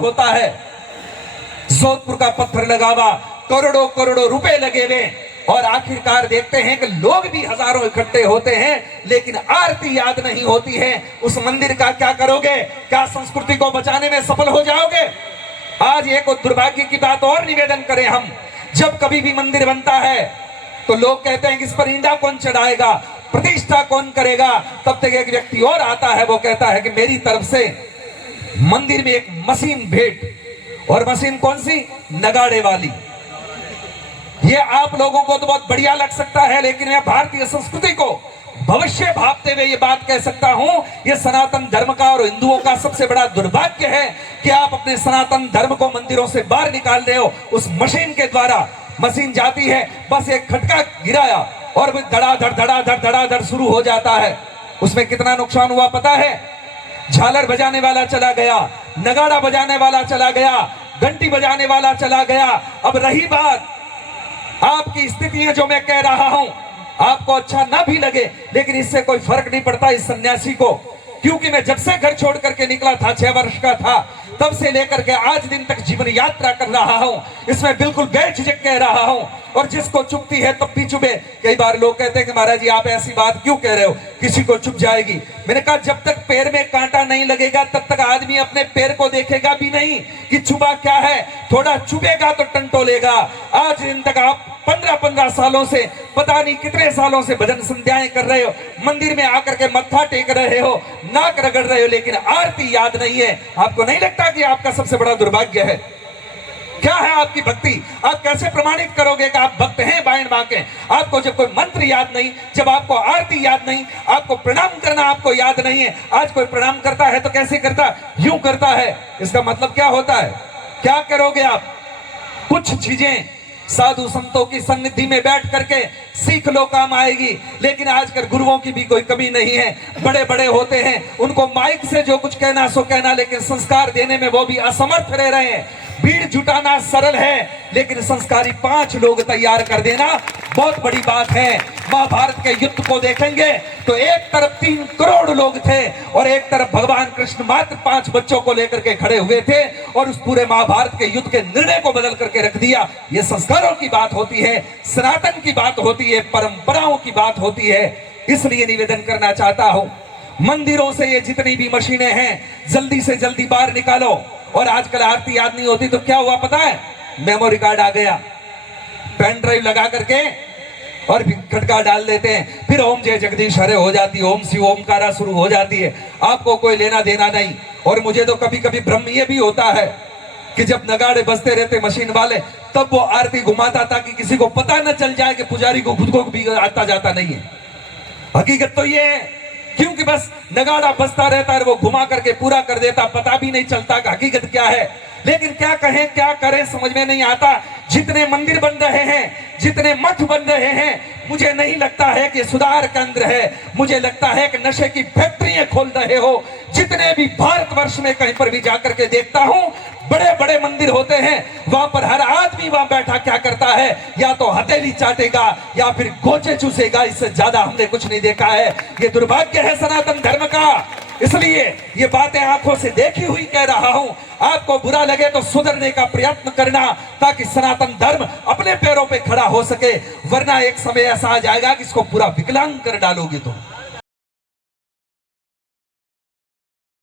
होता है। जोधपुर का पत्थर लगावा, करोड़ों करोड़ों रुपए लगे हुए, और आखिरकार देखते हैं कि लोग भी हजारों इकट्ठे होते हैं, लेकिन आरती याद नहीं होती है। उस मंदिर का क्या करोगे? क्या संस्कृति को बचाने में सफल हो जाओगे? आज एक दुर्भाग्य की बात और निवेदन करें हम, जब कभी भी मंदिर बनता है तो लोग कहते हैं कि इस पर ईंटा कौन चढ़ाएगा, प्रतिष्ठा कौन करेगा। तब तक एक व्यक्ति और आता है, वो कहता है कि मेरी तरफ से मंदिर में एक मशीन भेंट। और मशीन कौन सी? नगाड़े वाली। ये आप लोगों को तो बहुत बढ़िया लग सकता है, लेकिन मैं भारतीय संस्कृति को भविष्य भावते हुए ये बात कह सकता हूं, ये सनातन धर्म का और हिंदुओं का सबसे बड़ा दुर्भाग्य है कि आप अपने सनातन धर्म को मंदिरों से बाहर निकाल रहे हो उस मशीन के द्वारा। मशीन जाती है, बस एक खटका गिराया और धड़ाधड़ धड़ाधड़ धड़ाधड़ शुरू हो जाता है। उसमें कितना नुकसान हुआ पता है? झालर बजाने वाला चला गया, नगाड़ा बजाने वाला चला गया, घंटी बजाने वाला चला गया। अब रही बात आपकी स्थितियां जो मैं कह रहा हूं, आपको अच्छा ना भी लगे, लेकिन इससे कोई फर्क नहीं पड़ता इस सन्यासी को, क्योंकि मैं जब से घर छोड़ करके निकला था, 6 वर्ष का था, तब से लेकर के आज दिन तक जीवन यात्रा कर रहा हूं। इसमें बिल्कुल बेझिझक कह रहा हूं, और जिसको चुभती है तब भी चुभे। कई बार लोग कहते हैं कि महाराज जी आप ऐसी बात क्यों कह रहे हो, किसी को चुभ जाएगी। मैंने कहा जब तक पैर में कांटा नहीं लगेगा तब तक आदमी अपने पैर को देखेगा भी नहीं कि चुभा क्या है। थोड़ा चुभेगा तो टंटोलेगा। आज दिन तक आप 15-15 सालों से, पता नहीं कितने सालों से भजन संध्याएं कर रहे हो, मंदिर में आकर के मत्था टेक रहे हो, नाक रगड़ रहे हो, लेकिन आरती याद नहीं है। आपको नहीं लगता कि आपका सबसे बड़ा दुर्भाग्य है? क्या है आपकी भक्ति? आप कैसे प्रमाणित करोगे कि आप भक्त हैं बाएं बांके? आपको जब कोई मंत्र याद नहीं, जब आपको आरती याद नहीं, आपको प्रणाम करना आपको याद नहीं है। आज कोई प्रणाम करता है तो कैसे करता? यूं करता है। इसका मतलब क्या होता है? क्या करोगे आप? कुछ चीजें साधु संतों की सन्निधि में बैठ करके सीख लो, काम आएगी। लेकिन आजकल गुरुओं की भी कोई कमी नहीं है, बड़े बड़े होते हैं, उनको माइक से जो कुछ कहना सो कहना, लेकिन संस्कार देने में वो भी असमर्थ रह रहे हैं। भीड़ जुटाना सरल है, लेकिन संस्कारी 5 लोग तैयार कर देना बहुत बड़ी बात है। महाभारत के युद्ध को देखेंगे तो एक तरफ 3 करोड़ लोग थे और एक तरफ भगवान कृष्ण मात्र 5 बच्चों को लेकर के खड़े हुए थे, और उस पूरे महाभारत के युद्ध के निर्णय को बदल करके रख दिया। ये संस्कारों की बात होती है, सनातन की बात होती है, परंपराओं की बात होती है। इसलिए निवेदन करना चाहता हूं, मंदिरों से ये जितनी भी मशीनें हैं जल्दी से जल्दी बाहर निकालो। और आजकल आरती याद नहीं होती तो क्या हुआ पता है? मेमोरी कार्ड आ गया, पेन ड्राइव लगा करके और खटका डाल देते हैं, फिर ओम जय जगदीश हरे हो जाती है, ओम शिव ओमकारा शुरू हो जाती है। आपको कोई लेना देना नहीं। और मुझे तो कभी कभी भ्रम ये भी होता है कि जब नगाड़े बजते रहते मशीन वाले, तब वो आरती घुमाता ताकि किसी को पता न चल जाए कि पुजारी को खुद को भी आता जाता नहीं है। हकीकत तो ये है, क्योंकि बस नगाड़ा बजता रहता है, वो घुमा करके पूरा कर देता, पता भी नहीं चलता कि हकीकत क्या है। लेकिन क्या कहें क्या करें समझ में नहीं आता। जितने मंदिर बन रहे हैं, जितने मठ बन रहे हैं, मुझे नहीं लगता है कि सुधार केंद्र है, मुझे लगता है कि नशे की फैक्ट्रियां खोल रहे हो। जितने भी भारतवर्ष में कहीं पर भी जाकर के देखता हूं, बड़े बड़े मंदिर होते हैं, वहां पर हर आदमी वहां बैठा क्या करता है? या तो हथेली चाटेगा या फिर गोचे चूसेगा। इससे ज्यादा हमने कुछ नहीं देखा है। ये दुर्भाग्य है सनातन धर्म का। इसलिए ये बातें आंखों से देखी हुई कह रहा हूं। आपको बुरा लगे तो सुधरने का प्रयत्न करना, ताकि सनातन धर्म अपने पैरों पे खड़ा हो सके, वरना एक समय ऐसा आ जाएगा कि इसको पूरा विकलांग कर डालोगे तुम।